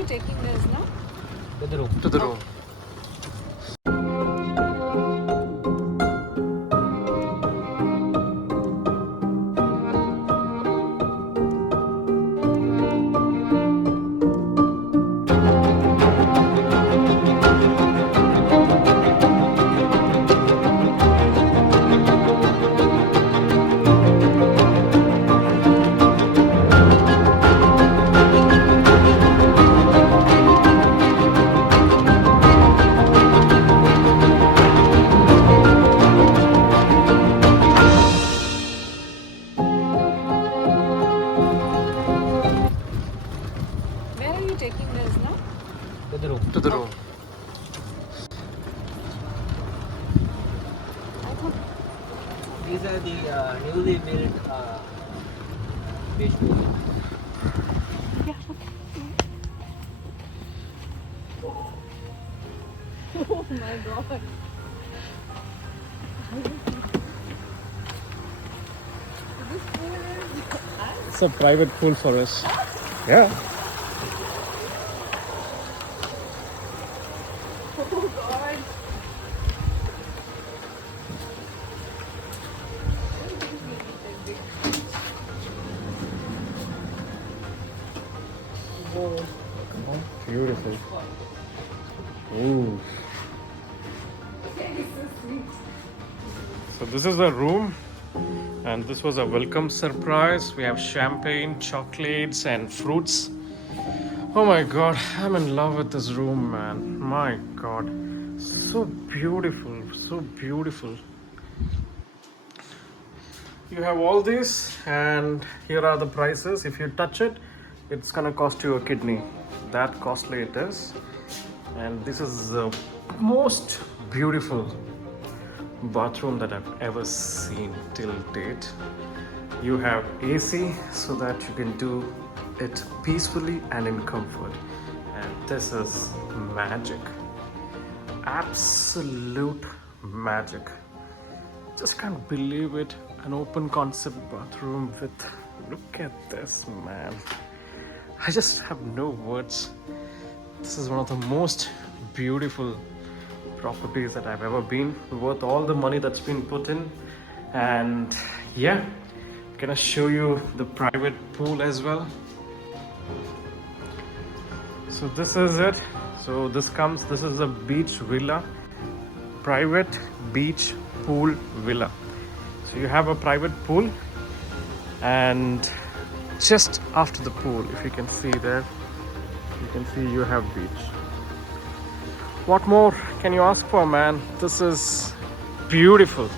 you taking this now? To the room. To the room. Where are you taking this now? To the room. To the room. I thought These are the newly built beach pools. yeah. Oh my god. This pool is It's a private pool for us. Yeah. oh god. Beautiful. Ooh. So this is the room, and this was a welcome surprise. We have champagne, chocolates, and fruits. Oh my god, I'm in love with this room, man. My god, so beautiful, so beautiful. You have all this, and here are the prices. If you touch it, it's gonna cost you a kidney. That costly it is. And this is the most beautiful bathroom that I've ever seen till date. You have AC so that you can do it peacefully and in comfort. And this is magic. Absolute magic. Just can't believe it. An open concept bathroom with, look at this, man. I just have no words. This is one of the most beautiful properties that I've ever been, worth all the money that's been put in. And yeah, can I show you the private pool as well? So this is it. So this is a beach villa, private beach pool villa. So you have a private pool, and just after the pool, if you can see there, you can see you have beach. What more can you ask for, man? This is beautiful.